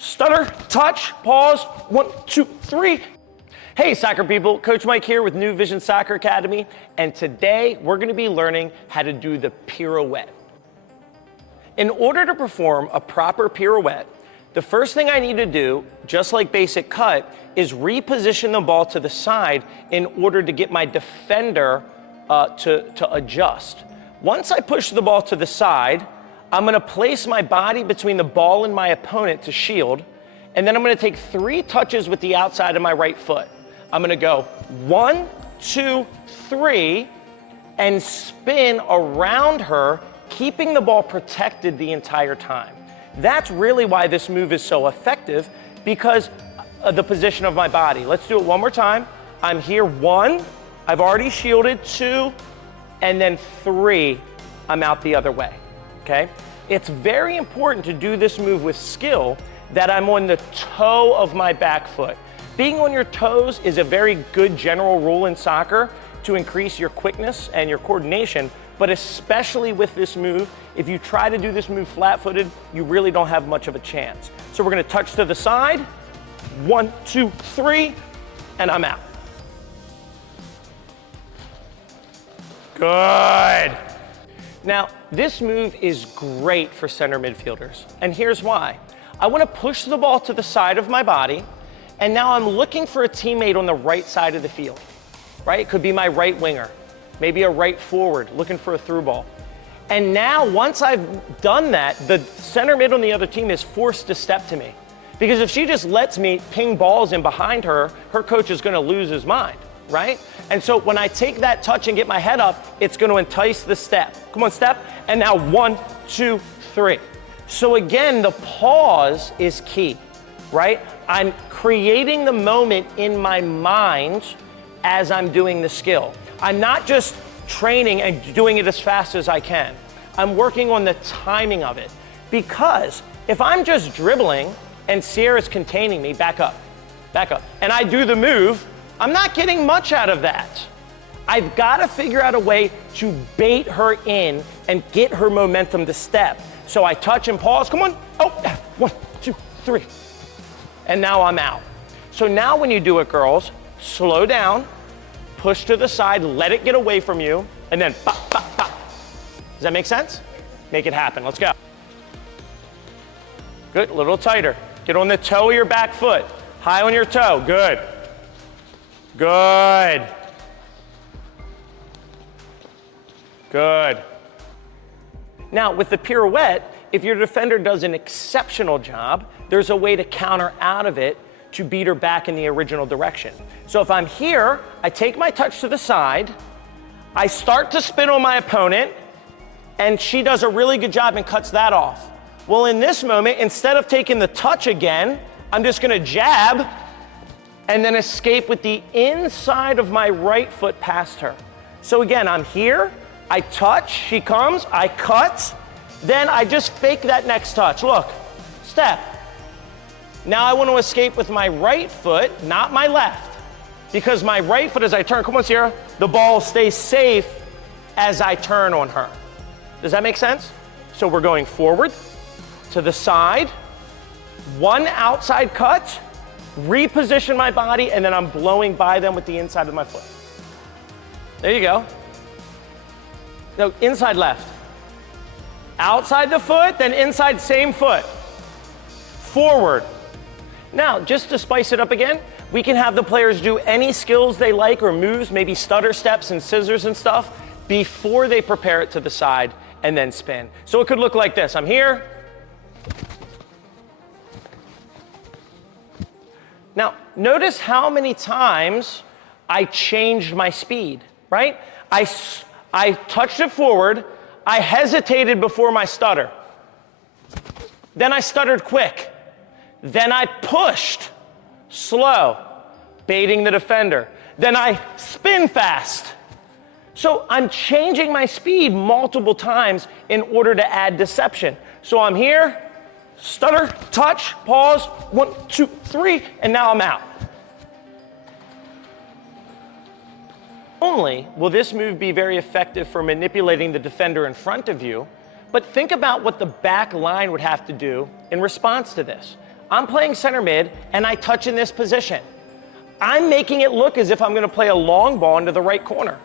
stutter, touch, pause, 1, 2, 3. Hey soccer people, Coach Mike here with New Vision Soccer Academy, and today we're gonna be learning how to do the pirouette. In order to perform a proper pirouette, the first thing I need to do, just like basic cut, is reposition the ball to the side in order to get my defender to adjust. Once I push the ball to the side, I'm gonna place my body between the ball and my opponent to shield, and then I'm gonna take 3 touches with the outside of my right foot. I'm gonna go 1, 2, 3, and spin around her, keeping the ball protected the entire time. That's really why this move is so effective, because of the position of my body. Let's do it one more time. I'm here, 1, I've already shielded, 2, and then 3, I'm out the other way, okay? It's very important to do this move with skill that I'm on the toe of my back foot. Being on your toes is a very good general rule in soccer to increase your quickness and your coordination, but especially with this move, if you try to do this move flat-footed, you really don't have much of a chance. So we're gonna touch to the side, 1, 2, 3, and I'm out. Good. Now, this move is great for center midfielders, and here's why. I wanna push the ball to the side of my body, and now I'm looking for a teammate on the right side of the field, right? It could be my right winger, maybe a right forward, looking for a through ball. And now, once I've done that, the center mid on the other team is forced to step to me. Because if she just lets me ping balls in behind her, her coach is gonna lose his mind, right? And so when I take that touch and get my head up, it's gonna entice the step. Come on, step, and now 1, 2, 3. So again, the pause is key, right? I'm creating the moment in my mind as I'm doing the skill. I'm not just training and doing it as fast as I can. I'm working on the timing of it. Because if I'm just dribbling and Sierra's containing me, back up, and I do the move, I'm not getting much out of that. I've gotta figure out a way to bait her in and get her momentum to step. So I touch and pause, come on, oh, 1, 2, 3. And now I'm out. So now when you do it, girls, slow down, push to the side, let it get away from you, and then pop, pop, pop. Does that make sense? Make it happen, let's go. Good, a little tighter. Get on the toe of your back foot, high on your toe, good. Good. Good. Now with the pirouette, if your defender does an exceptional job, there's a way to counter out of it to beat her back in the original direction. So if I'm here, I take my touch to the side, I start to spin on my opponent, and she does a really good job and cuts that off. Well, in this moment, instead of taking the touch again, I'm just gonna jab and then escape with the inside of my right foot past her. So again, I'm here, I touch, she comes, I cut, then I just fake that next touch. Look, step. Now I want to escape with my right foot, not my left. Because my right foot, as I turn, come on Sierra, the ball stays safe as I turn on her. Does that make sense? So we're going forward, to the side, 1 outside cut, reposition my body, and then I'm blowing by them with the inside of my foot. There you go. No, inside left. Outside the foot, then inside same foot. Forward. Now, just to spice it up again, we can have the players do any skills they like or moves, maybe stutter steps and scissors and stuff, before they prepare it to the side and then spin. So it could look like this. I'm here. Now, notice how many times I changed my speed, right? I touched it forward, I hesitated before my stutter. Then I stuttered quick. Then I pushed slow, baiting the defender. Then I spin fast. So I'm changing my speed multiple times in order to add deception. So I'm here, stutter, touch, pause, 1, 2, 3, and now I'm out. Only will this move be very effective for manipulating the defender in front of you, but think about what the back line would have to do in response to this. I'm playing center mid and I touch in this position. I'm making it look as if I'm gonna play a long ball into the right corner.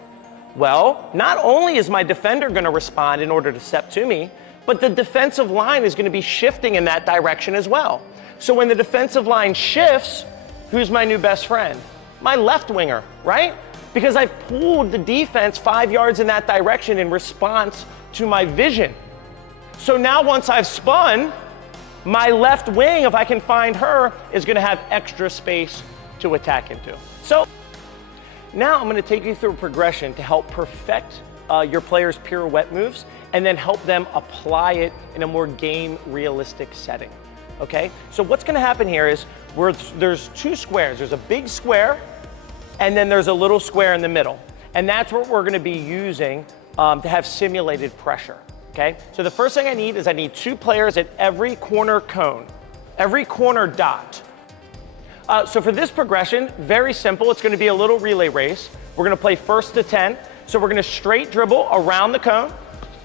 Well, not only is my defender gonna respond in order to step to me, but the defensive line is gonna be shifting in that direction as well. So when the defensive line shifts, who's my new best friend? My left winger, right? Because I've pulled the defense 5 yards in that direction in response to my vision. So now once I've spun, my left wing, if I can find her, is gonna have extra space to attack into. So now I'm gonna take you through a progression to help perfect your players' pirouette moves and then help them apply it in a more game realistic setting, okay? So what's gonna happen here is there's two squares. There's a big square and then there's a little square in the middle. And that's what we're gonna be using to have simulated pressure, okay? So the first thing I need 2 players at every corner cone, every corner dot. So for this progression, very simple. It's gonna be a little relay race. We're gonna play first to 10. So we're gonna straight dribble around the cone.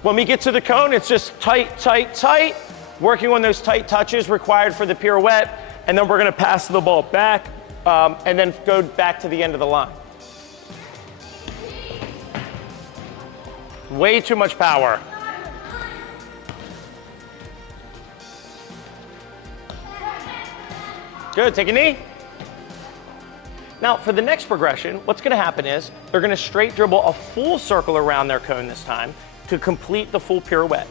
When we get to the cone, it's just tight, tight, tight, working on those tight touches required for the pirouette, and then we're gonna pass the ball back and then go back to the end of the line. Way too much power. Good, take a knee. Now for the next progression, what's gonna happen is they're gonna straight dribble a full circle around their cone this time to complete the full pirouette.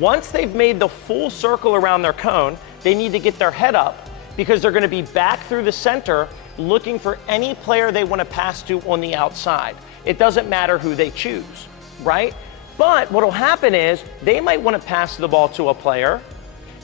Once they've made the full circle around their cone, they need to get their head up because they're gonna be back through the center looking for any player they wanna pass to on the outside. It doesn't matter who they choose, right? But what'll happen is they might wanna pass the ball to a player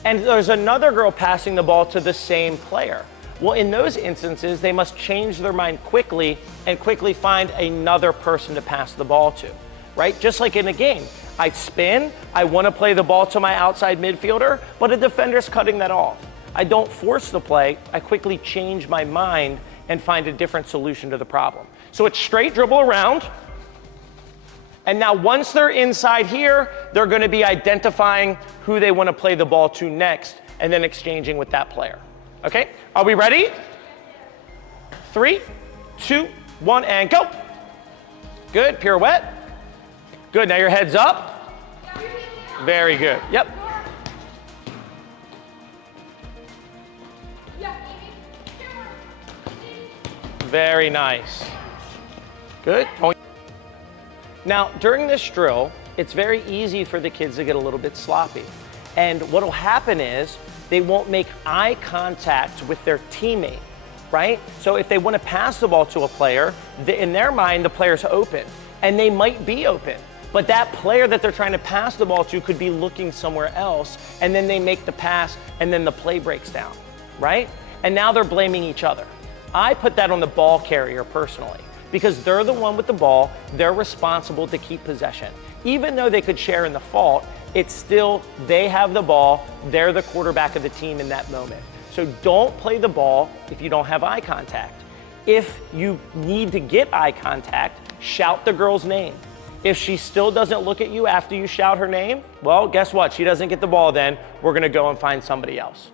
and there's another girl passing the ball to the same player. Well, in those instances, they must change their mind quickly and quickly find another person to pass the ball to, right? Just like in a game. I spin, I want to play the ball to my outside midfielder, but a defender's cutting that off. I don't force the play, I quickly change my mind and find a different solution to the problem. So it's straight dribble around, and now once they're inside here, they're going to be identifying who they want to play the ball to next and then exchanging with that player. Okay, are we ready? 3, 2, 1, and go. Good, pirouette. Good, now your head's up. Very good, yep. Very nice. Good. Now, during this drill, it's very easy for the kids to get a little bit sloppy. And what'll happen is they won't make eye contact with their teammate, right? So if they want to pass the ball to a player, in their mind, the player's open, and they might be open, but that player that they're trying to pass the ball to could be looking somewhere else, and then they make the pass, and then the play breaks down, right? And now they're blaming each other. I put that on the ball carrier personally, because they're the one with the ball, they're responsible to keep possession. Even though they could share in the fault, it's still, they have the ball, they're the quarterback of the team in that moment. So don't play the ball if you don't have eye contact. If you need to get eye contact, shout the girl's name. If she still doesn't look at you after you shout her name, well, guess what? She doesn't get the ball then. We're gonna go and find somebody else.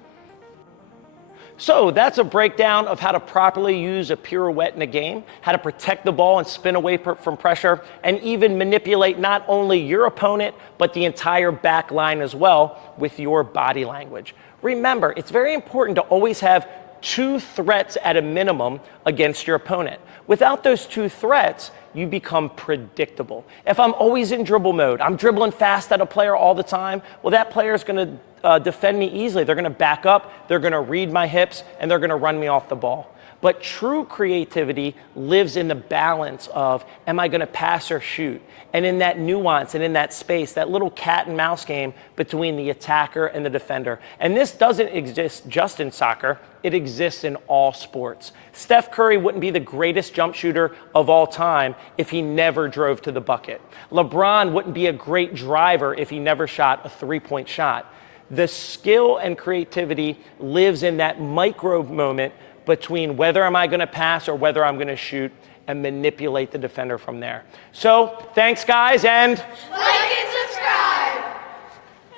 So that's a breakdown of how to properly use a pirouette in a game, how to protect the ball and spin away from pressure, and even manipulate not only your opponent, but the entire back line as well with your body language. Remember, it's very important to always have 2 threats at a minimum against your opponent. Without those 2 threats, you become predictable. If I'm always in dribble mode, I'm dribbling fast at a player all the time, well, that player is gonna defend me easily. They're gonna back up, they're gonna read my hips, and they're gonna run me off the ball. But true creativity lives in the balance of, am I gonna pass or shoot? And in that nuance and in that space, that little cat and mouse game between the attacker and the defender. And this doesn't exist just in soccer, it exists in all sports. Steph Curry wouldn't be the greatest jump shooter of all time if he never drove to the bucket. LeBron wouldn't be a great driver if he never shot a 3-point shot. The skill and creativity lives in that micro moment between whether am I gonna pass or whether I'm gonna shoot, and manipulate the defender from there. So, thanks guys, and